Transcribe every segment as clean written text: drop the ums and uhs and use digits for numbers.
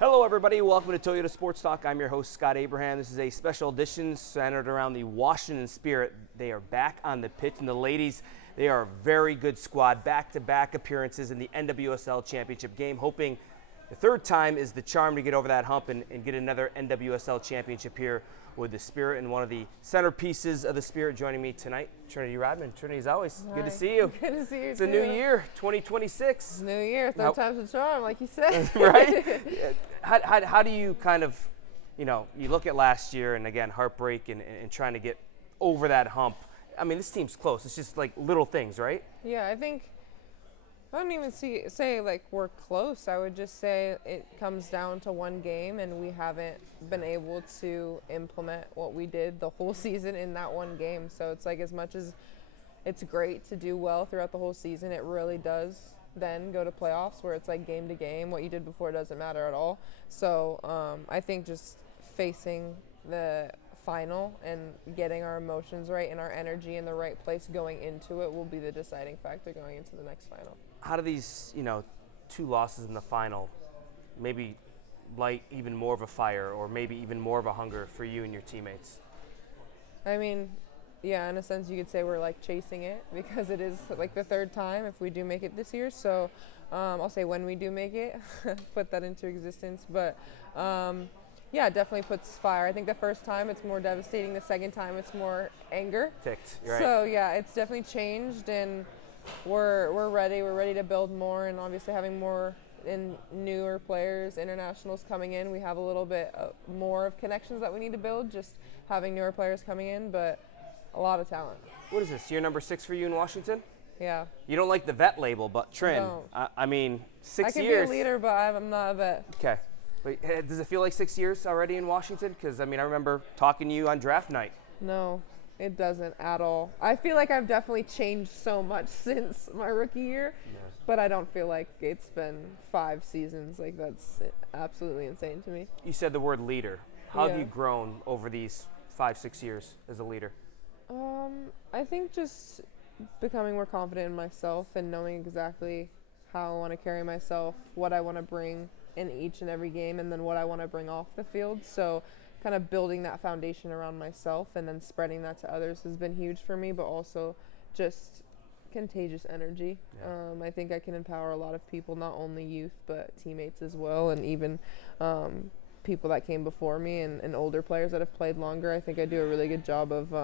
Hello, everybody. Welcome to Toyota Sports Talk. I'm your host, Scott Abraham. This is a special edition centered around the Washington Spirit. They are back on the pitch, and the ladies, they are a very good squad. Back-to-back appearances in the NWSL Championship game, hoping the third time is the charm to get over that hump and get another NWSL Championship here with the Spirit. And one of the centerpieces of the Spirit joining me tonight, Trinity Rodman. Trinity, as always, Hi. Good to see you. Good to see you, It's a new year, 2026. New year, third time's a charm, like you said. Right? How do you kind of, you look at last year and, again, heartbreak and trying to get over that hump. I mean, this team's close. It's just like little things, right? Yeah, I don't even say like we're close. I would just say it comes down to one game, and we haven't been able to implement what we did the whole season in that one game. So it's like, as much as it's great to do well throughout the whole season, it really does then go to playoffs where it's like game to game. What you did before doesn't matter at all. So I think just facing the final and getting our emotions right and our energy in the right place going into it will be the deciding factor going into the next final. How do these, two losses in the final maybe light even more of a fire or maybe even more of a hunger for you and your teammates? I mean, yeah, in a sense you could say we're like chasing it because it is like the third time if we do make it this year. So I'll say when we do make it, put that into existence. But yeah, it definitely puts fire. I think the first time it's more devastating. The second time it's more anger. Ticked, you're right. So yeah, it's definitely changed, and we're ready. We're ready to build more, and obviously having more and newer players, internationals coming in, we have a little bit more of connections that we need to build. Just having newer players coming in, but a lot of talent. What is this, year number 6 for you in Washington? Yeah. You don't like the vet label, but Trin, I mean, 6 years. I can be a leader, but I'm not a vet. Okay. Wait, does it feel like 6 years already in Washington? Because, I remember talking to you on draft night. No, it doesn't at all. I feel like I've definitely changed so much since my rookie year, but I don't feel like it's been 5 seasons. Like, that's absolutely insane to me. You said the word leader. How have you grown over these 5-6 years as a leader? I think just becoming more confident in myself and knowing exactly how I want to carry myself, what I want to bring in each and every game, and then what I want to bring off the field. So kind of building that foundation around myself and then spreading that to others has been huge for me, but also just contagious energy. I think I can empower a lot of people, not only youth, but teammates as well, and even people that came before me and older players that have played longer. I think I do a really good job of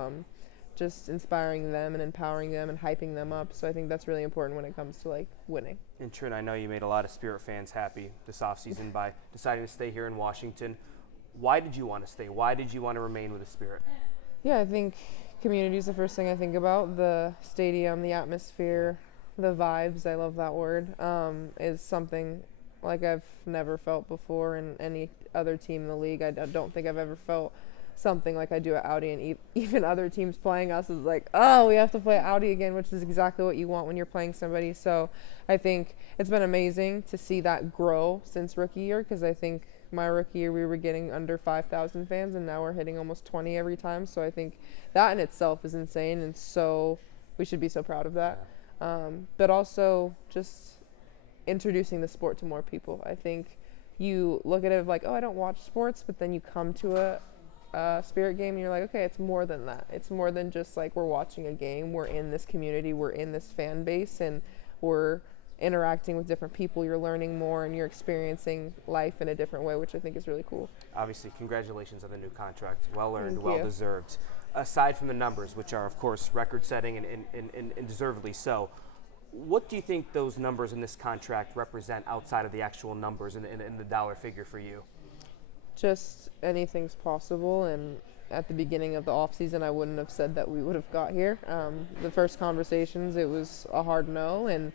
just inspiring them and empowering them and hyping them up. So I think that's really important when it comes to like winning. And Trin, I know you made a lot of Spirit fans happy this offseason by deciding to stay here in Washington. Why did you want to stay? Why did you want to remain with the Spirit? Yeah, I think community is the first thing I think about. The stadium, the atmosphere, the vibes, I love that word, is something like I've never felt before in any other team in the league. I don't think I've ever felt something like I do at Audi, and even other teams playing us is like, oh, we have to play Audi again, which is exactly what you want when you're playing somebody. So I think it's been amazing to see that grow since rookie year, because I think my rookie year we were getting under 5,000 fans, and now we're hitting almost 20 every time. So I think that in itself is insane, and so we should be so proud of that. But also just introducing the sport to more people. I think you look at it like, oh, I don't watch sports, but then you come to a Spirit game and you're like, okay, it's more than that. It's more than just like we're watching a game. We're in this community, we're in this fan base, and we're interacting with different people. You're learning more and you're experiencing life in a different way, which I think is really cool. Obviously, congratulations on the new contract. Well earned, Thank well you. deserved. Aside from the numbers, which are of course record setting and deservedly so, what do you think those numbers in this contract represent outside of the actual numbers and the dollar figure for you? Just anything's possible, and at the beginning of the off season I wouldn't have said that we would have got here. The first conversations, it was a hard no, and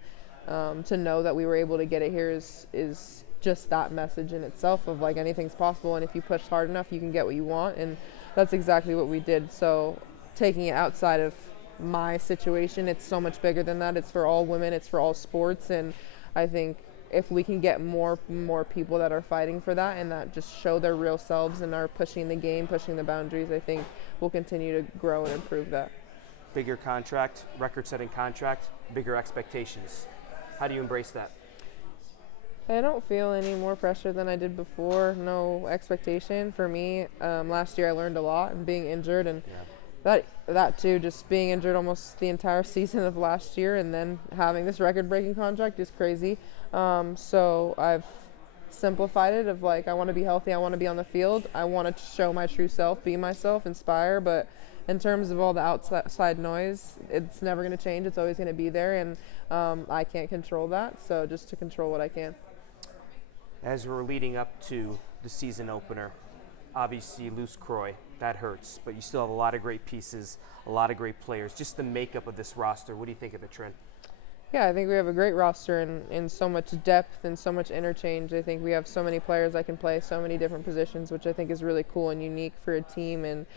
to know that we were able to get it here is just that message in itself of like anything's possible, and if you push hard enough you can get what you want, and that's exactly what we did. So taking it outside of my situation, it's so much bigger than that. It's for all women, it's for all sports, and I think if we can get more people that are fighting for that and that just show their real selves and are pushing the game, pushing the boundaries, I think we'll continue to grow and improve that. Bigger contract, record-setting contract, bigger expectations. How do you embrace that? I don't feel any more pressure than I did before. No expectation for me. Last year I learned a lot and being injured, and that too, just being injured almost the entire season of last year, and then having this record-breaking contract is crazy. So I've simplified it of like, I want to be healthy, I want to be on the field, I want to show my true self, be myself, inspire. But in terms of all the outside noise, it's never going to change. It's always going to be there, and I can't control that. So just to control what I can. As we're leading up to the season opener, obviously you lose Croy, that hurts, but you still have a lot of great pieces, a lot of great players. Just the makeup of this roster, what do you think of it, Trin? Yeah, I think we have a great roster and so much depth and so much interchange. I think we have so many players that can play so many different positions, which I think is really cool and unique for a team. And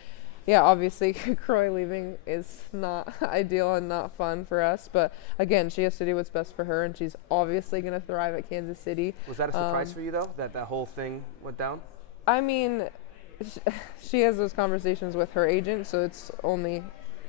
yeah, obviously Croy leaving is not ideal and not fun for us. But again, she has to do what's best for her, and she's obviously going to thrive at Kansas City. Was that a surprise for you, though, that whole thing went down? I mean, she has those conversations with her agent, so it's only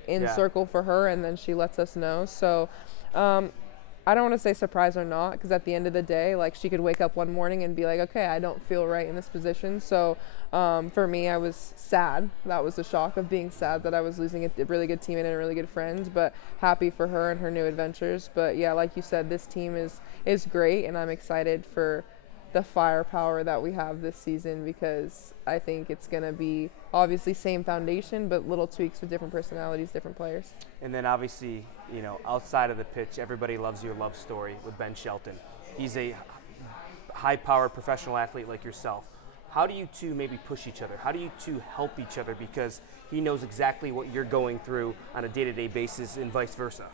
in circle for her, and then she lets us know. So I don't want to say surprise or not, because at the end of the day, like, she could wake up one morning and be like, okay, I don't feel right in this position. So for me, I was sad. That was the shock of being sad that I was losing a really good teammate and a really good friend, but happy for her and her new adventures. But yeah, like you said, this team is great, and I'm excited for the firepower that we have this season, because I think it's going to be obviously same foundation, but little tweaks with different personalities, different players. And then obviously, you know, outside of the pitch, everybody loves your love story with Ben Shelton. He's a high-powered professional athlete like yourself. How do you two maybe push each other? How do you two help each other? Because he knows exactly what you're going through on a day-to-day basis and vice versa.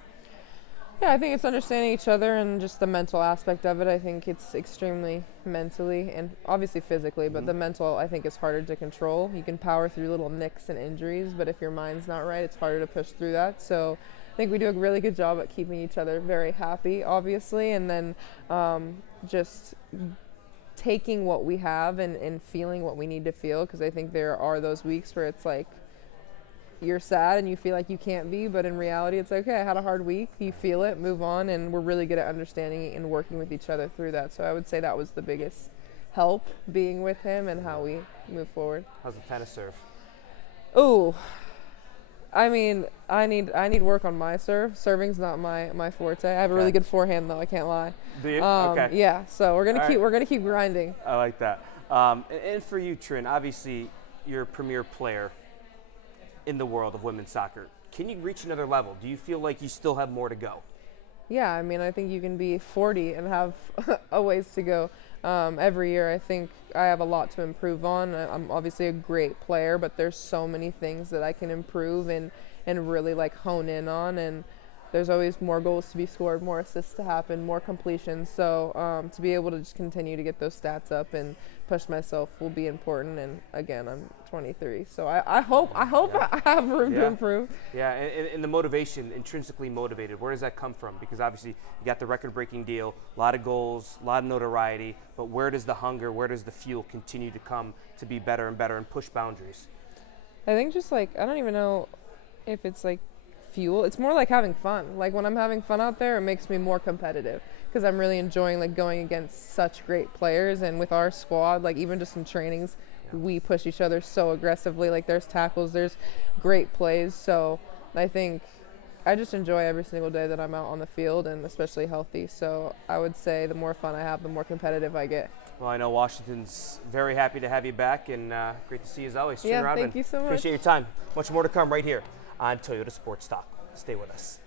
Yeah, I think it's understanding each other and just the mental aspect of it. I think it's extremely mentally and obviously physically, but the mental, I think, is harder to control. You can power through little nicks and injuries, but if your mind's not right, it's harder to push through that. So I think we do a really good job at keeping each other very happy, obviously, and then just taking what we have and feeling what we need to feel, because I think there are those weeks where it's like, you're sad and you feel like you can't be, but in reality it's okay, I had a hard week, you feel it, move on, and we're really good at understanding and working with each other through that. So I would say that was the biggest help, being with him and how we move forward. How's the tennis serve? Oh, I mean, I need work on my serve. Serving's not my forte. I have a really good forehand, though, I can't lie. Do you? Okay. Yeah, so we're gonna keep grinding. I like that. And for you, Trin, obviously you're a premier player in the world of women's soccer. Can you reach another level? Do you feel like you still have more to go? Yeah, I mean, I think you can be 40 and have a ways to go. Every year, I think I have a lot to improve on. I'm obviously a great player, but there's so many things that I can improve and really like hone in on. And there's always more goals to be scored, more assists to happen, more completions. So to be able to just continue to get those stats up and push myself will be important. And again, I'm 23, so I hope I have room to improve. Yeah, and the motivation, intrinsically motivated, where does that come from? Because obviously you got the record-breaking deal, a lot of goals, a lot of notoriety, but where does the hunger, where does the fuel continue to come to be better and better and push boundaries? I think just like, I don't even know if it's like fuel. It's more like having fun. Like when I'm having fun out there, it makes me more competitive, because I'm really enjoying like going against such great players. And with our squad, like even just in trainings, we push each other so aggressively. Like there's tackles, there's great plays. So I think I just enjoy every single day that I'm out on the field, and especially healthy. So I would say the more fun I have, the more competitive I get. Well, I know Washington's very happy to have you back, and great to see you as always. Yeah, Rodman. thank you so much. Appreciate your time. Much more to come right here on Toyota Sports Talk. Stay with us.